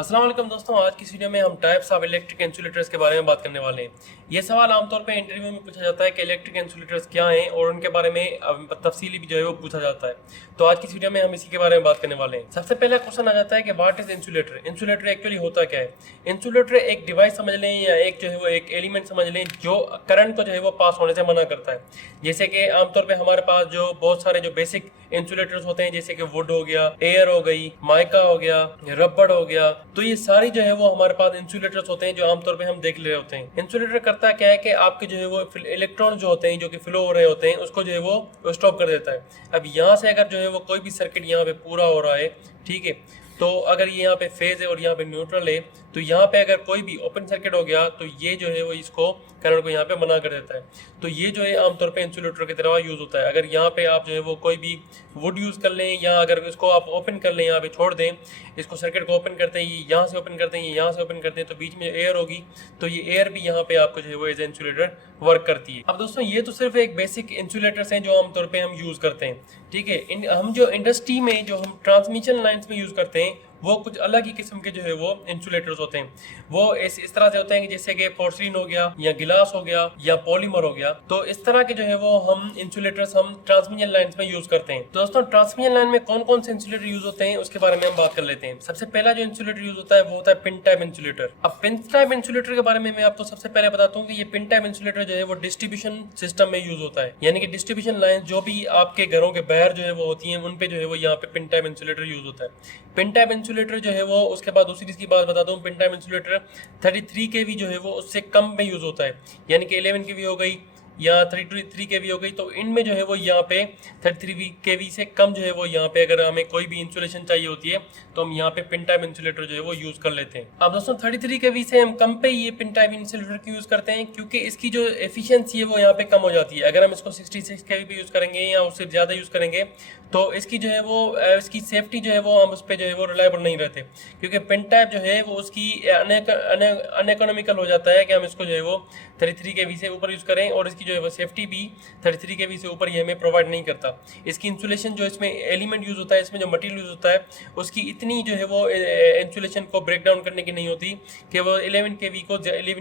अस्सलाम वालेकुम दोस्तों, आज की इस वीडियो में हम टाइप्स ऑफ इलेक्ट्रिक इंसुलेटर्स के बारे में बात करने वाले हैं। ये सवाल आमतौर पर इंटरव्यू में पूछा जाता है कि इलेक्ट्रिक इंसुलेटर्स क्या हैं और उनके बारे में तफसीली भी जो है वो पूछा जाता है। तो आज की इस वीडियो में हम इसी के बारे में बात करने वाले हैं। सबसे पहला क्वेश्चन आ जाता है कि what is insulator. Insulator actually होता क्या है। इंसुलेटर एक डिवाइस समझ लें या एक जो है वो एक एलिमेंट समझ लें जो करंट को जो है वो पास होने से मना करता है। जैसे कि आमतौर पर हमारे पास जो बहुत सारे जो बेसिक इंसुलेटर्स होते हैं, जैसे कि वुड हो गया, एयर हो गई, माइका हो गया, रबड़ हो गया, तो ये सारी जो है वो हमारे पास इंसुलेटर्स होते हैं जो आमतौर पे हम देख ले रहे होते हैं। इंसुलेटर करता क्या है कि आपके जो है वो इलेक्ट्रॉन जो होते हैं जो कि फ्लो हो रहे होते हैं उसको जो है वो स्टॉप कर देता है। अब यहाँ से अगर जो है वो कोई भी सर्किट यहाँ पे पूरा हो रहा है, ठीक है, तो अगर ये यहाँ पे फेज है और यहाँ पे न्यूट्रल है, तो यहाँ पे अगर कोई भी ओपन सर्किट हो गया तो ये जो है वो इसको करंट को यहाँ पे मना कर देता है। तो ये जो है आमतौर पे इंसुलेटर की तरह यूज होता है। अगर यहाँ पे आप जो है वो कोई भी वुड यूज कर लें या अगर इसको आप ओपन कर लें, यहाँ पे छोड़ दें, इसको सर्किट को ओपन करते हैं, ये यहाँ से ओपन करते हैं, ये यहाँ से ओपन करते हैं, तो बीच में एयर होगी, तो ये एयर भी यहाँ पे आपको जो है वो एज इंसुलेटर वर्क करती है। अब दोस्तों ये तो सिर्फ एक बेसिक इंसुलेटर्स हैं जो आमतौर पे हम यूज करते हैं, ठीक है। हम जो इंडस्ट्री में जो हम ट्रांसमिशन लाइन्स में यूज करते हैं वो कुछ अलग ही किस्म के जो है वो इंसुलेटर्स होते हैं। वो इस तरह से होते हैं कि जैसे कि पोर्सिलिन हो गया या गिलास हो गया या पॉलीमर हो गया, तो इस तरह के जो है वो हम इंसुलेटर्स हम ट्रांसमिशन लाइन्स में यूज करते हैं। तो दोस्तों ट्रांसमिशन लाइन में कौन कौन से इंसुलेटर यूज होते हैं उसके बारे में हम बात कर लेते हैं। सबसे पहला जो इंसुलेटर यूज होता है वो होता है पिन टाइप इंसुलेटर। अब पिन टाइप इंसुलेटर के बारे में मैं आपको सबसे पहले बताता हूँ कि ये पिन टाइप इंसुलेटर जो है वो डिस्ट्रीब्यूशन सिस्टम में यूज होता है, यानी कि डिस्ट्रीब्यूशन लाइन जो भी आपके घरों के बाहर जो है वो होती है उन पे जो है वो यहाँ पे पिन टाइप इंसुलेटर यूज होता है। पिन टाइप इंसुलेटर जो है वो, उसके बाद दूसरी चीज की बात बताता हूँ, पिन टाइप इंसुलेटर 33 केवी जो है वो उससे कम में यूज होता है, यानी कि 11 केवी हो गई या 33 केवी हो गई, तो इनमें जो है वो यहाँ पे 33 केवी से कम जो है वो यहाँ पे अगर हमें कोई भी इंसुलेशन चाहिए होती है तो हम यहाँ पे पिन टाइप इंसुलेटर जो है वो यूज कर लेते हैं। अब दोस्तों 33 केवी से हम कम पे ये पिन टाइप इंसुलेटर क्यों यूज करते हैं, क्योंकि इसकी जो एफिशिएंसी है वो यहाँ पे कम हो जाती है। अगर हम इसको 66 केवी पे यूज करेंगे या उससे ज्यादा यूज करेंगे तो इसकी जो है वो इसकी सेफ्टी जो है वो हम उस पर जो है वो रिलायबल नहीं रहते, क्योंकि पिन टाइप जो है वो उसकी अनइकोनॉमिकल हो जाता है कि हम इसको जो है वो 33 केवी से ऊपर यूज करें, और इसकी जो है वो सेफ्टी भी 33 केवी से ऊपर ये हमें प्रोवाइड नहीं करता। इसकी इंसुलेशन जो इसमें एलिमेंट यूज होता है, इसमें जो मटेरियल यूज होता है उसकी इतनी जो है वो इंसुलेशन को ब्रेक डाउन करने की नहीं होती कि वो 11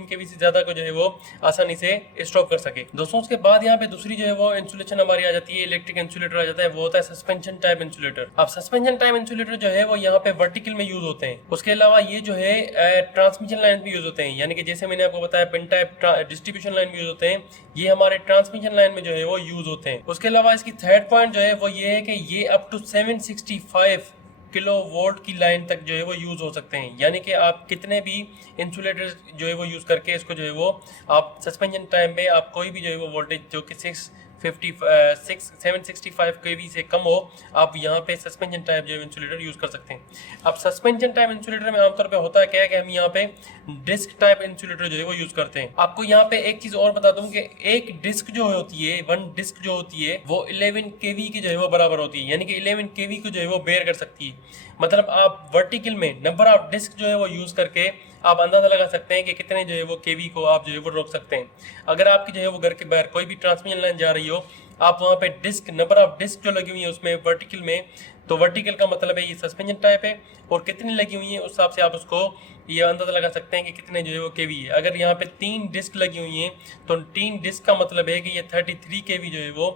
केवी से ज्यादा को जो है वो आसानी से स्टॉप कर सके। दोस्तों उसके बाद यहाँ पे दूसरी जो है वो इंसुलेशन हमारी आ जाती है, इलेक्ट्रिक इंसुलेटर आ जाता है, वो होता है सस्पेंशन टाइप इंसुलेटर। अब सस्पेंशन टाइप इंसुलेटर जो है वो यहाँ पे वर्टिकल में यूज होते हैं। उसके अलावा ये जो है ट्रांसमिशन लाइन में यूज होते हैं, यानी कि जैसे मैंने आपको बताया पिन टाइप डिस्ट्रीब्यूशन लाइन में यूज होते हैं, ये हमारे ट्रांसमिशन लाइन में जो है वो यूज होते हैं। उसके अलावा इसकी थर्ड पॉइंट जो है वो ये है कि ये अप टू 765 किलो वोल्ट की लाइन तक जो है वो यूज हो सकते हैं, यानी कि आप कितने भी इंसुलेटर जो है वो यूज करके इसको जो है वो आप सस्पेंशन टाइम में आप कोई भी जो है वो वोल्टेज जो कि 765 केवी से कम हो, आप यहाँ पे सस्पेंशन टाइप जो इंसुलेटर यूज कर सकते हैं। अब सस्पेंशन टाइप इंसुलेटर में आमतौर पे होता है क्या है कि हम यहाँ पे डिस्क टाइप इंसुलेटर जो है वो यूज करते हैं। आपको यहाँ पे एक चीज और बता दूं कि एक डिस्क जो होती है, वन डिस्क जो होती है वो 11 केवी की जो है वो बराबर होती है, यानी कि 11 केवी को जो है वो बेयर कर सकती है। मतलब आप वर्टिकल में नंबर ऑफ डिस्क जो है वो यूज करके आप अंदाजा लगा सकते हैं कि कितने जो है वो केवी को आप जो है वो रोक सकते हैं। अगर आपकी जो है वो घर के बाहर कोई भी ट्रांसमिशन लाइन जा रही हो, आप वहाँ पे डिस्क नंबर ऑफ डिस्क जो लगी हुई है उसमें वर्टिकल में, तो वर्टिकल का मतलब है ये सस्पेंशन टाइप है, और कितनी लगी हुई है उस हिसाब से आप उसको ये अंदाजा लगा सकते हैं कि कितने जो है वो केवी है। अगर यहाँ पे 3 डिस्क लगी हुई हैं तो 3 डिस्क का मतलब है कि ये 33 केवी जो है वो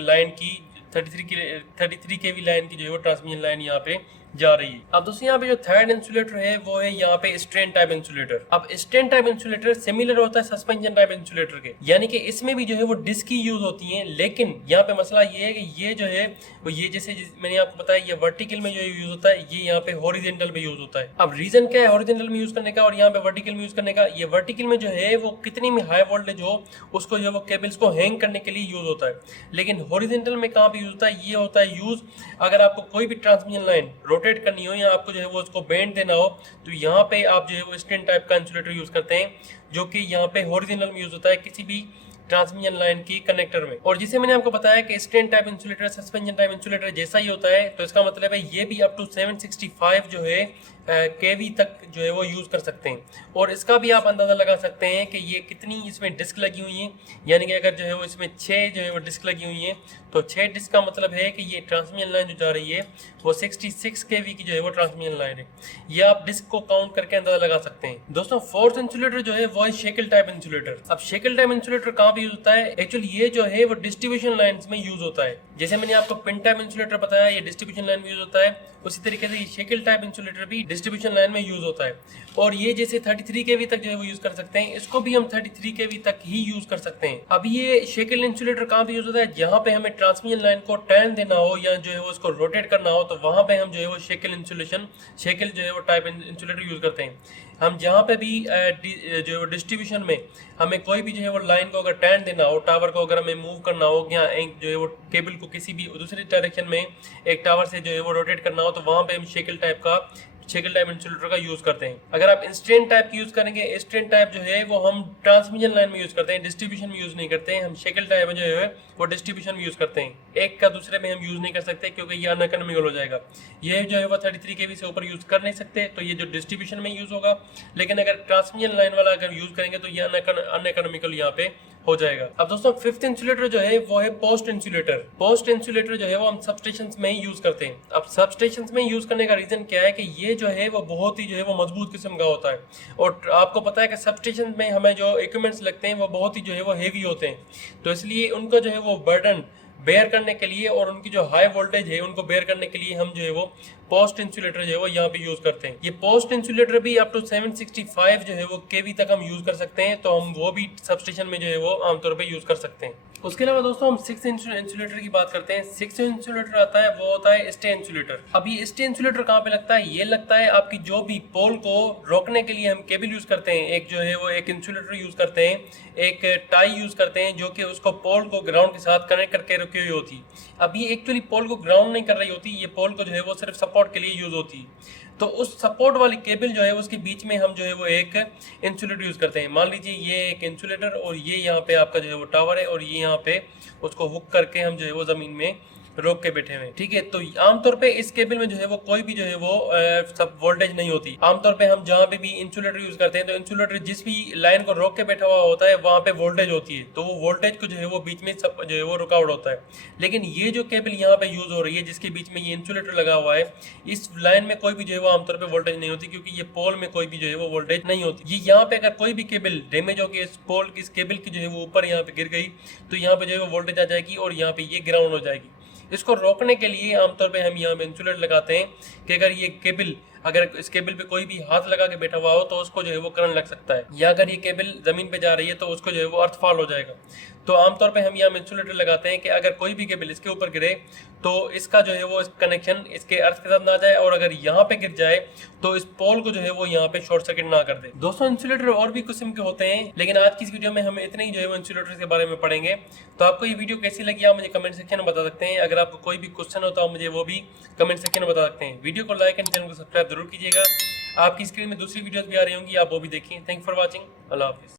लाइन की 33 केवी लाइन की जो है वो ट्रांसमिशन लाइन यहाँ पे जा रही है। अब दोस्तों यहाँ पे जो थर्ड इंसुलेटर है वो है यहाँ पे स्ट्रेन टाइप इंसुलेटर। अब स्ट्रेन टाइप इंसुलेटर सिमिलर होता है सस्पेंशन टाइप इंसुलेटर के, यानी कि इसमें भी जो है वो डिस्क ही यूज होती हैं, लेकिन यहाँ पे मसला ये है कि ये जो है वो ये जैसे मैंने आपको बताया ये वर्टिकल में जो यूज होता है, ये यहाँ पे हॉरिजॉन्टल में यूज होता है। अब रीजन क्या है हॉरिजॉन्टल में यूज करने का और यहाँ पे वर्टिकल में यूज करने का, ये वर्टिकल में जो है वो कितनी में हाई वोल्टेज हो उसको जो है वो केबल्स को हैंग करने के लिए यूज होता है, लेकिन हॉरिजॉन्टल में कहाँ पे यूज होता है, ये होता है यूज अगर आपको कोई भी ट्रांसमिशन लाइन रोटेट करनी हो या आपको जो है वो उसको बेंड देना हो, तो यहाँ पे आप जो है वो स्ट्रेन टाइप का इंसुलेटर यूज करते हैं, जो कि यहाँ पे हॉरिजॉन्टल में यूज होता है। किसी भी ट्रांसमिशन लाइन की कनेक्टर में। और जिसे मैंने आपको बताया कि strain type insulator suspension type insulator जैसा ही होता है, तो इसका मतलब है ये भी अप टू 765 जो है केवी तक जो है वो यूज़ कर सकते हैं। और इसका भी आप अंदाज़ा लगा सकते हैं कि ये कितनी इसमें डिस्क लगी हुई है, यानी कि अगर जो है वो इसमें 6 जो है वो डिस्क लगी हुई है, तो 6 डिस्क का मतलब है कि ये ट्रांसमिशन लाइन जो जा रही है वो 66 केवी की जो है वो ट्रांसमिशन लाइन है। ये आप डिस्क को काउंट करके अंदाज़ा लगा सकते हैं। दोस्तों फोर्थ इंसुलेटर जो है वो है शेकल टाइप इंसुलेटर। अब शेकल टाइप इंसुलेटर कहाँ पे यूज होता है? एक्चुअली ये जो है वो डिस्ट्रीब्यूशन लाइंस में यूज होता है। जैसे मैंने आपको पिन टाइप इंसुलेटर बताया, ये डिस्ट्रीब्यूशन लाइन में यूज होता है, उसी तरीके से ये शेकल टाइप इंसुलेटर भी डिस्ट्रीब्यूशन लाइन में यूज होता है। और ये जैसे 33 केवी तक जो है वो यूज कर सकते हैं, इसको भी हम 33 केवी तक ही यूज कर सकते हैं। अब ये शेकल इंसुलेटर कहाँ पे यूज होता है? जहाँ पे हमें ट्रांसमिशन लाइन को टर्न देना हो या जो है वो उसको रोटेट करना हो, तो वहां पे हम जो है वो शेकल जो है वो टाइप इंसुलेटर यूज करते हैं। हम जहाँ पे भी जो है डिस्ट्रीब्यूशन में हमें कोई भी जो है वो लाइन को अगर टर्न देना हो, टावर को अगर हमें मूव करना हो, या एक जो है वो केबल को किसी भी दूसरी डायरेक्शन में एक टावर से जो है वो रोटेट करना हो, तो वहाँ पे हम शेकल टाइप इंसुलेटर का यूज करते हैं। अगर आप इंस्टेंट टाइप की यूज करेंगे, इंस्टेंट टाइप जो है वो हम ट्रांसमिशन लाइन में यूज करते हैं, डिस्ट्रीब्यूशन में यूज नहीं करते हैं। हम शेकल टाइप जो है वो डिस्ट्रीब्यूशन में यूज करते हैं। एक का दूसरे में हम यूज नहीं कर सकते क्योंकि ये अनइकोनॉमिकल हो जाएगा। ये जो है वो 33 केवी से ऊपर यूज कर नहीं सकते, तो ये जो डिस्ट्रीब्यूशन में यूज होगा। लेकिन अगर ट्रांसमिशन लाइन वाला अगर यूज करेंगे तो ये अनइकोनॉमिकल यहाँ पे हो जाएगा। अब दोस्तों फिफ्थ इंसुलेटर जो है वो है पोस्ट इंसुलेटर। पोस्ट इंसुलेटर जो है वो हम सबस्टेशन में ही यूज करते हैं। अब सबस्टेशन में यूज करने का रीजन क्या है कि ये जो है वो बहुत ही जो है वो मजबूत किस्म का होता है। और आपको पता है कि सबस्टेशन में हमें जो इक्विपमेंट्स लगते हैं वो बहुत ही जो है वो हेवी होते हैं, तो इसलिए उनका जो है वो बर्डन बेयर करने के लिए और उनकी जो हाई वोल्टेज है उनको बेयर करने के लिए हम जो है वो पोस्ट इंसुलेटर जो है वो यहाँ पे यूज करते हैं। ये पोस्ट इंसुलेटर भी अप टू 765 जो है वो केवी तक हम यूज कर सकते हैं, तो हम वो भी सबस्टेशन में जो है वो आमतौर पे यूज कर सकते हैं। उसके अलावा दोस्तों हम 6 इंसुलेटर की बात करते हैं। 6 इंसुलेटर आता है वो होता है स्टे इंसुलेटर। अब ये स्टे इंसुलेटर कहाँ पे लगता है? ये लगता है आपकी जो भी पोल को रोकने के लिए हम केबल यूज करते हैं, एक जो है वो एक इंसुलेटर यूज करते हैं, एक टाई यूज करते हैं जो कि उसको पोल को ग्राउंड के साथ कनेक्ट करके रखी हुई होती। अब ये एक्चुअली पोल को ग्राउंड नहीं कर रही होती, ये पोल को जो है वो सिर्फ सपोर्ट के लिए यूज होती है। तो उस सपोर्ट वाली केबल जो है उसके बीच में हम जो है वो एक इंसुलेटर यूज करते हैं। मान लीजिए ये एक इंसुलेटर और ये यहाँ पे आपका जो है वो टावर है, और ये यहाँ पे उसको हुक करके हम जो है वो जमीन में रोक के बैठे हुए, ठीक है। तो आमतौर पे इस केबल में जो है वो कोई भी जो है वो सब वोल्टेज नहीं होती। आमतौर पे हम जहाँ पे भी इंसुलेटर यूज करते हैं, तो इंसुलेटर जिस भी लाइन को रोक के बैठा हुआ होता है वहाँ पे वोल्टेज होती है, तो वो वोल्टेज को जो है वो बीच में सब जो है वो रुकावट होता है। लेकिन ये जो केबल यहाँ पे यूज हो रही है जिसके बीच में ये इंसुलेटर लगा हुआ है, इस लाइन में कोई भी जो है वो आमतौर पर वोल्टेज नहीं होती, क्योंकि ये पोल में कोई भी जो है वो वोल्टेज नहीं होती। ये यहाँ पे अगर कोई भी केबल डैमेज होकर इस पोल इस केबल की जो है वो ऊपर यहाँ पे गिर गई, तो यहाँ पे जो है वो वोल्टेज आ जाएगी और यहाँ पे ये ग्राउंड हो जाएगी। इसको रोकने के लिए आमतौर पे हम यहाँ पे इंसुलेटर लगाते हैं कि अगर ये केबल अगर इस केबल पे कोई भी हाथ लगा के बैठा हुआ हो तो उसको जो है वो करंट लग सकता है, या अगर ये केबल जमीन पे जा रही है तो उसको जो है वो अर्थफॉल हो जाएगा। तो आमतौर पे हम यहाँ इंसुलेटर लगाते हैं कि अगर कोई भी केबल इसके ऊपर गिरे तो इसका जो है वो कनेक्शन इसके अर्थ के साथ ना जाए, और अगर यहाँ पे गिर जाए तो इस पोल को जो है वो यहाँ पे शॉर्ट सर्किट ना कर दे। दोस्तों इंसुलेटर और भी किस्म के होते हैं, लेकिन आज की इस वीडियो में हम इतने ही जो है वो इंसुलेटर के बारे में पढ़ेंगे। तो आपको ये वीडियो कैसी लगी आप मुझे कमेंट सेक्शन में बता सकते हैं। अगर आपको कोई भी क्वेश्चन हो तो आप मुझे वो भी कमेंट सेक्शन में बता सकते हैं। वीडियो को लाइक एंड चैनल को सब्सक्राइब जरूर कीजिएगा। आपकी स्क्रीन में दूसरी वीडियोस भी आ रही होंगी, आप वो भी देखिए। Thank for watching. अल्लाह हाफिज़।